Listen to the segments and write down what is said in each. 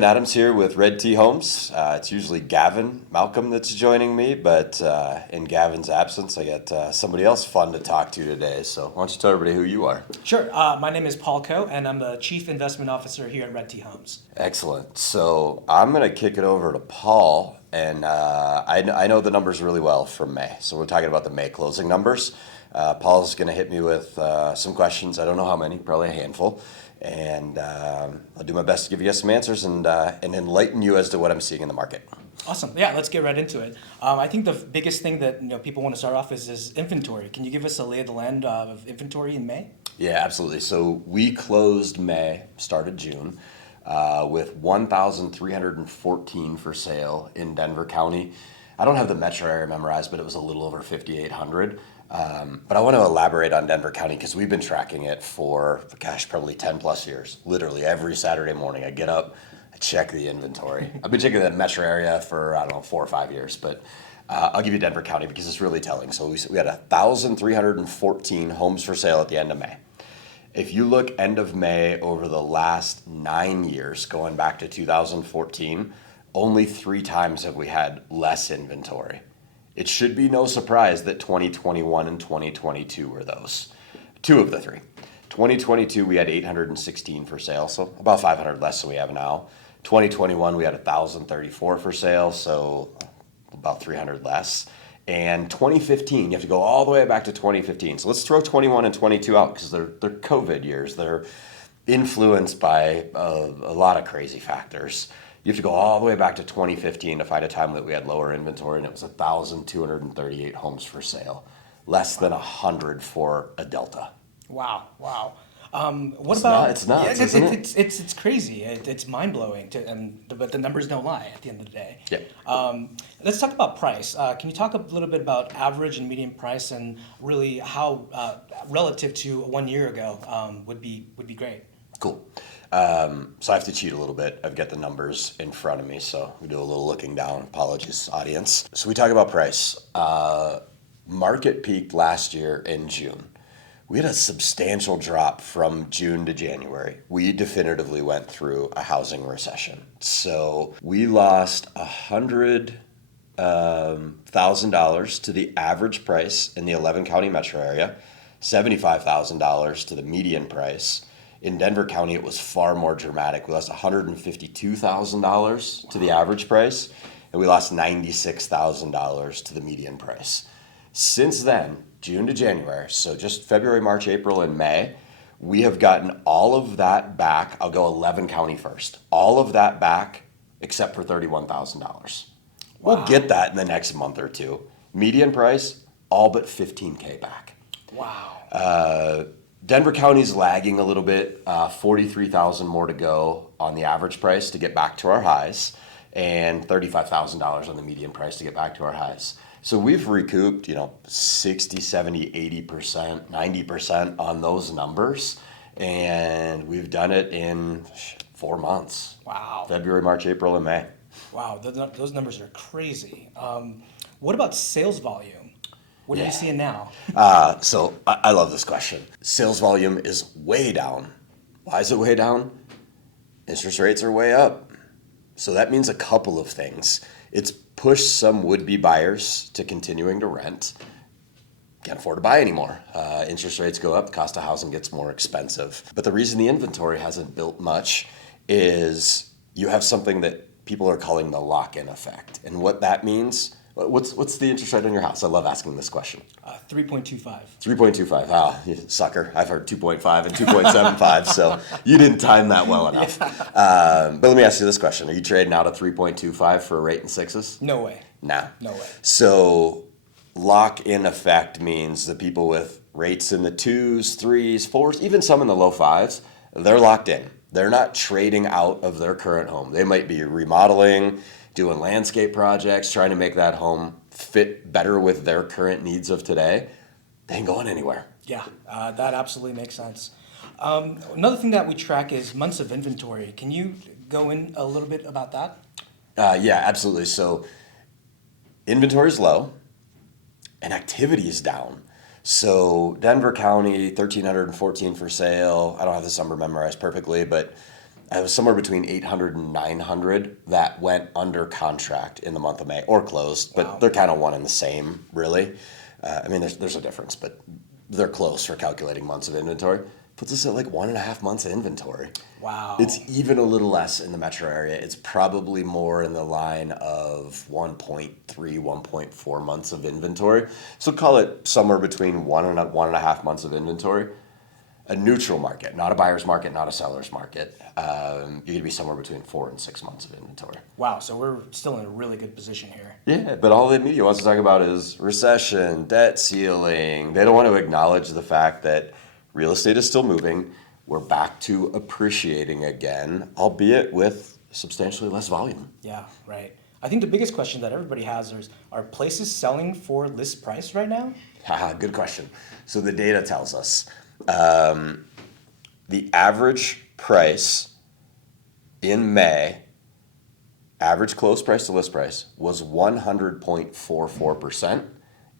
Ethan Adams here with redT Homes. It's usually Gavin Malcolm that's joining me, but in Gavin's absence, I got somebody else fun to talk to today. So why don't you tell everybody who you are? Sure. My name is Paul Coe, and I'm the Chief Investment Officer here at redT Homes. Excellent. So I'm going to kick it over to Paul, and I know the numbers really well from May. So we're talking about the May closing numbers. Paul's going to hit me with some questions. I don't know how many, probably a handful. And I'll do my best to give you guys some answers and enlighten you as to what I'm seeing in the market. Awesome. Yeah, let's get right into it. I think the biggest thing that people want to start off is inventory. Can you give us a lay of the land of inventory in May? Yeah, absolutely. So we closed May, started June, with 1,314 for sale in Denver County. I don't have the metro area memorized, but it was a little over 5,800. But I want to elaborate on Denver County because we've been tracking it for, probably 10 plus years. Literally every Saturday morning I get up, I check the inventory. I've been checking the metro area for, 4 or 5 years, but I'll give you Denver County because it's really telling. So we had 1,314 homes for sale at the end of May. If you look end of May over the last 9 years, going back to 2014, only 3 times have we had less inventory. It should be no surprise that 2021 and 2022 were those. 2 of the 3. 2022, we had 816 for sale, so about 500 less than we have now. 2021, we had 1,034 for sale, so about 300 less. And 2015, you have to go all the way back to 2015. So let's throw 21 and 22 out because they're COVID years. They're influenced by a lot of crazy factors. You have to go all the way back to 2015 to find a time that we had lower inventory, and it was 1,238 homes for sale, less than 100 for a Delta. Wow. It's nuts, isn't it? It's crazy. It's mind blowing. But the numbers don't lie at the end of the day. Yeah. Let's talk about price. Can you talk a little bit about average and median price and really how relative to 1 year ago would be great. Cool. So I have to cheat a little bit. I've got the numbers in front of me, so we do a little looking down. Apologies, audience. So we talk about price. Market peaked last year in June. We had a substantial drop from June to January. We definitively went through a housing recession. So we lost $100,000 to the average price in the 11 county metro area, $75,000 to the median price. In Denver County, it was far more dramatic. We lost $152,000 to the average price, and we lost $96,000 to the median price. Since then, June to January, so just February, March, April, and May, we have gotten all of that back. I'll go 11 county first. All of that back except for $31,000. Wow. We'll get that in the next month or two. Median price, all but $15K back. Wow. Denver County's lagging a little bit, 43,000 more to go on the average price to get back to our highs, and $35,000 on the median price to get back to our highs. So we've recouped, 60, 70, 80%, 90% on those numbers, and we've done it in 4 months. Wow. February, March, April, and May. Wow, those numbers are crazy. What about sales volume? What are you seeing now? So I love this question. Sales volume is way down. Why is it way down? Interest rates are way up. So that means a couple of things. It's pushed some would-be buyers to continuing to rent. Can't afford to buy anymore. Interest rates go up, the cost of housing gets more expensive. But the reason the inventory hasn't built much is you have something that people are calling the lock-in effect. And what that means, what's the interest rate on your house? I love asking this question. 3.25. 3.25. Ah, you sucker. I've heard 2.5 and 2.75, so you didn't time that well enough. But let me ask you this question. Are you trading out a 3.25 for a rate in 6s? No way. Nah. No way. So lock-in effect means the people with rates in the 2s, 3s, 4s, even some in the low 5s, they're locked in. They're not trading out of their current home. They might be remodeling, doing landscape projects, trying to make that home fit better with their current needs of today. They ain't going anywhere. Yeah, that absolutely makes sense. Another thing that we track is months of inventory. Can you go in a little bit about that? Yeah, absolutely. So inventory is low and activity is down. So Denver County, 1,314 for sale. I don't have this number memorized perfectly, but it was somewhere between 800 and 900 that went under contract in the month of May or closed, but Wow. they're kind of one and the same, really. I mean, there's a difference, but they're close for calculating months of inventory. Puts us at like 1.5 months of inventory. Wow. It's even a little less in the metro area. It's probably more in the line of 1.3, 1.4 months of inventory. So call it somewhere between 1.5 months of inventory. A neutral market, not a buyer's market, not a seller's market. You're gonna be somewhere between 4 and 6 months of inventory. Wow. So we're still in a really good position here. Yeah, but all the media wants to talk about is recession, debt ceiling. They don't want to acknowledge the fact that real estate is still moving. We're back to appreciating again, albeit with substantially less volume. Yeah, right. I think the biggest question that everybody has is, are places selling for list price right now? Haha, good question. So the data tells us the average price in May, average close price to list price, was 100.44%,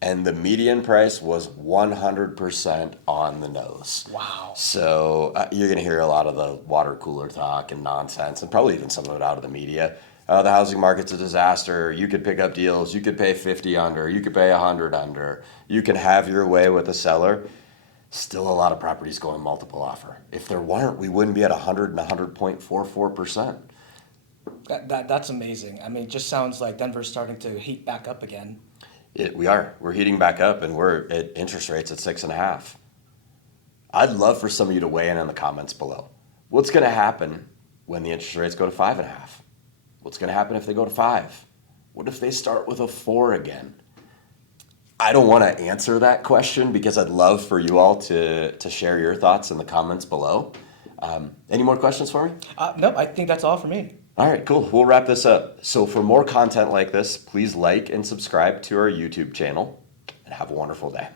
and the median price was 100% on the nose. Wow. So you're going to hear a lot of the water cooler talk and nonsense, and probably even some of it out of the media. The housing market's a disaster. You could pick up deals. You could pay 50 under. You could pay 100 under. You can have your way with a seller. Still a lot of properties going multiple offer. If there weren't, we wouldn't be at 100 and 100.44%. That's amazing. I mean, it just sounds like Denver's starting to heat back up again. We're heating back up, and we're at interest rates at 6.5. I'd love for some of you to weigh in the comments below. What's going to happen when the interest rates go to 5.5? What's going to happen if they go to 5? What if they start with a 4 again? I don't want to answer that question because I'd love for you all to share your thoughts in the comments below. Any more questions for me? Nope, I think that's all for me. All right, cool. We'll wrap this up. So for more content like this, please like and subscribe to our YouTube channel, and have a wonderful day.